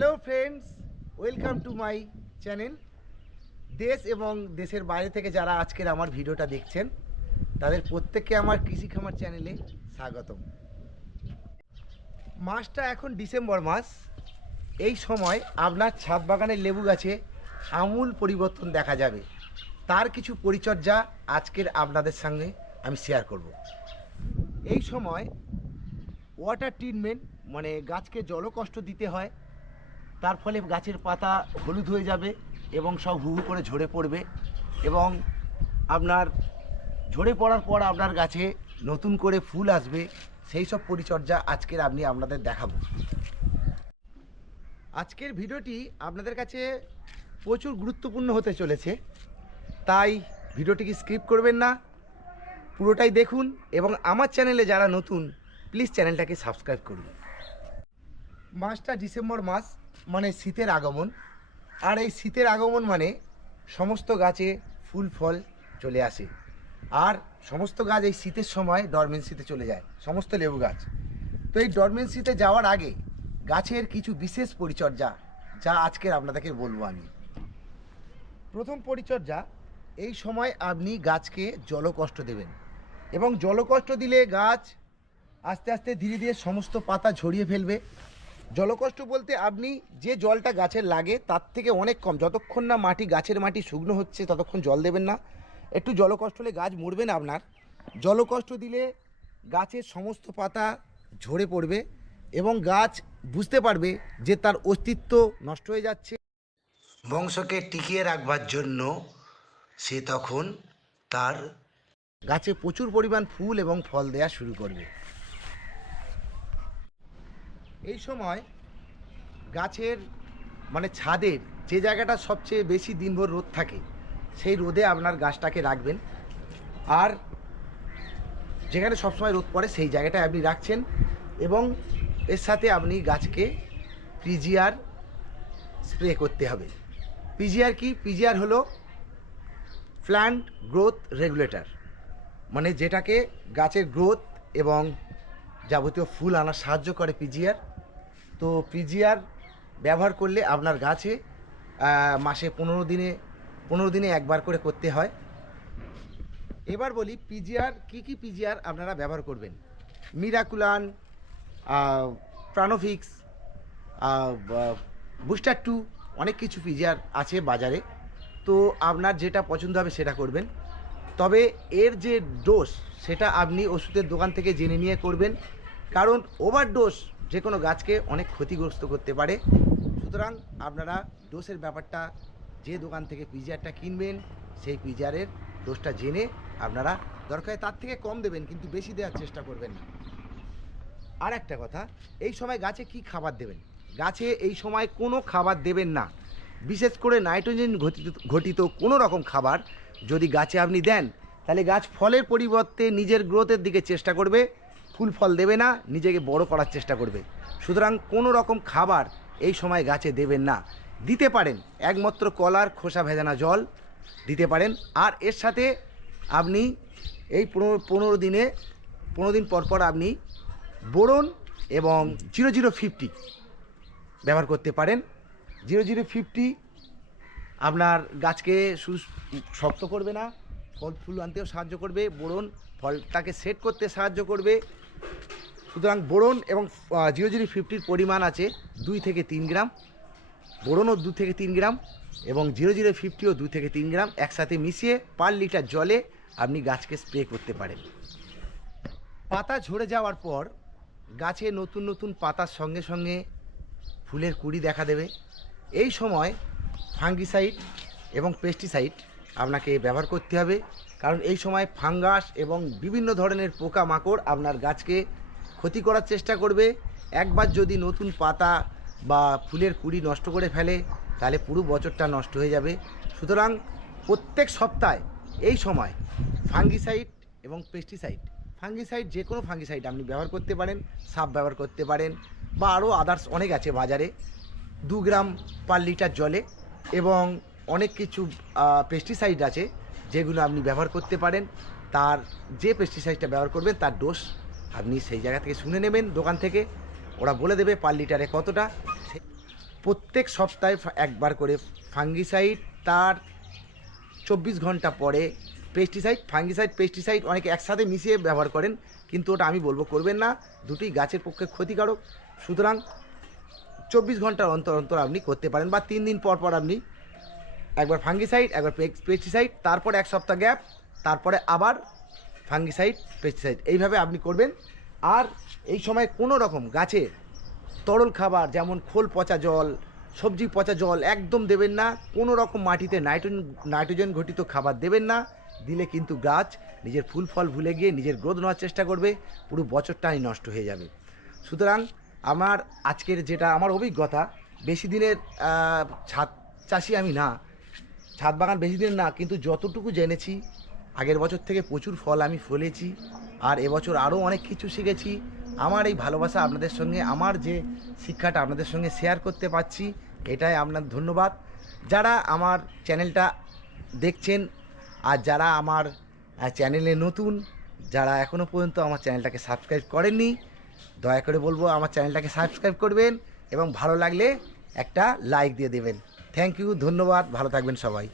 Hello friends welcome to my channel দেশ এবং দেশের বাইরে থেকে যারা আজকের আমার ভিডিওটা দেখছেন, তাদের প্রত্যেককে আমার কৃষি খামার চ্যানেলে স্বাগতম। মাসটা এখন ডিসেম্বর মাস। এই সময় আপনার ছাদ বাগানের লেবু গাছে আমূল পরিবর্তন দেখা যাবে। তার কিছু পরিচর্যা আজকের আপনাদের সঙ্গে আমি শেয়ার করব। এই সময় ওয়াটার ট্রিটমেন্ট মানে গাছকে জলকষ্ট দিতে হয় তার ফলে গাছের পাতা হলুদ হয়ে যাবে এবং সব হু করে ঝরে পড়বে এবং আপনার ঝরে পড়ার পর আপনার গাছে নতুন করে ফুল আসবে। সেই সব পরিচর্যা আজকের আপনি আপনাদের দেখাবো। আজকের ভিডিওটি আপনাদের কাছে প্রচুর গুরুত্বপূর্ণ হতে চলেছে। তাই ভিডিওটিকে স্কিপ করবেন না। পুরোটাই দেখুন এবং আমার চ্যানেলে যারা নতুন, প্লিজ চ্যানেলটাকে সাবস্ক্রাইব করুন। মাসটা ডিসেম্বর মাস। মানে শীতের আগমন। আর এই শীতের আগমন মানে সমস্ত গাছে ফুল, ফল চলে আসে। আর সমস্ত গাছ এই শীতের সময় ডরমেন্সিতে চলে যায়, সমস্ত লেবু গাছ। তো এই ডরমেন্সিতে যাওয়ার আগে গাছের কিছু বিশেষ পরিচর্যা যা আজকের আপনাদেরকে বলব আমি। প্রথম পরিচর্যা, এই সময় আপনি গাছকে জলকষ্ট দেবেন এবং জলকষ্ট দিলে গাছ আস্তে আস্তে ধীরে ধীরে সমস্ত পাতা ঝরিয়ে ফেলবে। জলকষ্ট বলতে আপনি যে জলটা গাছের লাগে তার থেকে অনেক কম। যতক্ষণ না মাটি গাছের মাটি শুকনো হচ্ছে ততক্ষণ জল দেবেন না। একটু জলকষ্ট হলে গাছ মরবে না আপনার। জলকষ্ট দিলে গাছের সমস্ত পাতা ঝরে পড়বে এবং গাছ বুঝতে পারবে যে তার অস্তিত্ব নষ্ট হয়ে যাচ্ছে। বংশকে টিকিয়ে রাখবার জন্য সে তখন তার গাছে প্রচুর পরিমাণ ফুল এবং ফল দেওয়া শুরু করবে। এই সময় গাছের মানে ছাদের যে জায়গাটা সবচেয়ে বেশি দিনভর রোদ থাকে, সেই রোদে আপনার গাছটাকে রাখবেন। আর যেখানে সবসময় রোদ পড়ে, সেই জায়গাটায় আপনি রাখছেন এবং এর সাথে আপনি গাছকে পিজিআর স্প্রে করতে হবে। পিজিআর কি? পিজিআর হলো প্ল্যান্ট গ্রোথ রেগুলেটর মানে যেটাকে গাছের গ্রোথ এবং যাবতীয় ফুল আনার সাহায্য করে পিজিআর। তো পিজিআর ব্যবহার করলে আপনার গাছে মাসে পনেরো দিনে পনেরো দিনে একবার করে করতে হয়। এবার বলি পিজিআর কি কি পিজিআর আপনারা ব্যবহার করবেন? মিরাকুলান প্রানোফিক্স বুস্টার টু অনেক কিছু পিজিআর আছে বাজারে। তো আপনার যেটা পছন্দ হবে সেটা করবেন। তবে এর যে ডোজ সেটা আপনি ওষুধের দোকান থেকে জেনে নিয়ে করবেন। কারণ ওভার ওভারডোজ যে কোনো গাছকে অনেক ক্ষতিগ্রস্ত করতে পারে। সুতরাং আপনারা ডোজের ব্যাপারটা যে দোকান থেকে পিজিআরটা কিনবেন, সেই পিজিআরের ডোজটা জেনে আপনারা দরকার তার থেকে কম দেবেন, কিন্তু বেশি দেওয়ার চেষ্টা করবেন না। আর একটা কথা, এই সময় গাছে কি খাবার দেবেন? গাছে এই সময় কোনো খাবার দেবেন না। বিশেষ করে নাইট্রোজেন ঘটিত ঘটিত কোনো রকম খাবার যদি গাছে আপনি দেন, তাহলে গাছ ফলের পরিবর্তে নিজের গ্রোথের দিকে চেষ্টা করবে। ফুল ফল দেবে না, নিজেকে বড় করার চেষ্টা করবে। সুতরাং কোনো রকম খাবার এই সময় গাছে দেবেন না। দিতে পারেন, একমাত্র কলার খোসা ভেজানা জল দিতে পারেন। আর এর সাথে আপনি এই পনেরো পনেরো দিনে, পনেরো দিন পর পর আপনি বোরন এবং জিরো জিরো ফিফটি ব্যবহার করতে পারেন। জিরো জিরো ফিফটি আপনার গাছকে সু শক্ত করবে না ফল ফুল আনতেও সাহায্য করবে। বোরন ফলটাকে সেট করতে সাহায্য করবে। সুতরাং বোরন এবং জিরো জিরো ফিফটির পরিমাণ আছে দুই থেকে তিন গ্রাম, বোরনও দু থেকে তিন গ্রাম এবং জিরো জিরো ফিফটিও দু থেকে তিন গ্রাম একসাথে মিশিয়ে পার লিটার জলে আপনি গাছকে স্প্রে করতে পারেন। পাতা ঝরে যাওয়ার পর গাছে নতুন নতুন পাতার সঙ্গে সঙ্গে ফুলের কুড়ি দেখা দেবে। এই সময় ফাঙ্গিসাইড এবং পেস্টিসাইড আপনাকে ব্যবহার করতে হবে। কারণ এই সময় ফাঙ্গাস এবং বিভিন্ন ধরনের পোকামাকড় আপনার গাছকে ক্ষতি করার চেষ্টা করবে। একবার যদি নতুন পাতা বা ফুলের কুড়ি নষ্ট করে ফেলে, তাহলে পুরো বছরটা নষ্ট হয়ে যাবে। সুতরাং প্রত্যেক সপ্তাহে এই সময় ফাঙ্গিসাইড এবং পেস্টিসাইড, ফাঙ্গিসাইড যে কোনো ফাঙ্গিসাইড আপনি ব্যবহার করতে পারেন, সাপ ব্যবহার করতে পারেন বা আরও আদার্স অনেক আছে বাজারে। দু গ্রাম পার লিটার জলে এবং অনেক কিছু পেস্টিসাইড আছে যেগুলো আপনি ব্যবহার করতে পারেন। তার যে পেস্টিসাইডটা ব্যবহার করবেন, তার ডোজ আপনি সেই জায়গা থেকে শুনে নেবেন দোকান থেকে। ওরা বলে দেবে পার লিটারে কতটা। প্রত্যেক সপ্তাহে একবার করে ফাঙ্গিসাইড তার চব্বিশ ঘণ্টা পরে পেস্টিসাইড ফাঙ্গিসাইড পেস্টিসাইড অনেকে একসাথে মিশিয়ে ব্যবহার করেন, কিন্তু ওটা আমি বলব করবেন না। দুটি গাছের পক্ষে ক্ষতিকারক। সুতরাং চব্বিশ ঘণ্টার অন্তর অন্তর আপনি করতে পারেন বা তিন দিন পর পর আপনি একবার ফাঙ্গিসাইড একবার পেস্টিসাইড তারপর এক সপ্তাহ গ্যাপ তারপরে আবার ফাঙ্গিসাইড পেস্টিসাইড এইভাবে আপনি করবেন। আর এই সময় কোনো রকম গাছে তরল খাবার, যেমন খোল পচা জল, সবজি পচা জল একদম দেবেন না। কোনো রকম মাটিতে নাইট্রোজেন নাইট্রোজেন ঘটিত খাবার দেবেন না। দিলে কিন্তু গাছ নিজের ফুল ফল ভুলে গিয়ে নিজের গ্রোথ নেওয়ার চেষ্টা করবে। পুরো বছরটাই নষ্ট হয়ে যাবে। সুতরাং আমার আজকের যেটা, আমার অভিজ্ঞতা, বেশি দিনের ছাদ চাষি আমি না ছাদ বাগান বেশি দিন না, কিন্তু যতটুকু জেনেছি, আগের বছর থেকে প্রচুর ফল আমি ফলেছি, আর এবছর আরও অনেক কিছু শিখেছি। আমার এই ভালোবাসা আপনাদের সঙ্গে, আমার যে শিক্ষাটা আপনাদের সঙ্গে শেয়ার করতে পারছি, এটাই আপনার ধন্যবাদ। যারা আমার চ্যানেলটা দেখছেন, আর যারা আমার চ্যানেলে নতুন, যারা এখনও পর্যন্ত আমার চ্যানেলটাকে সাবস্ক্রাইব করেননি, দয়া করে বলব আমার চ্যানেলটাকে সাবস্ক্রাইব করবেন, এবং ভালো লাগলে একটা লাইক দিয়ে দেবেন। থ্যাংক ইউ ধন্যবাদ ভালো থাকবেন সবাই।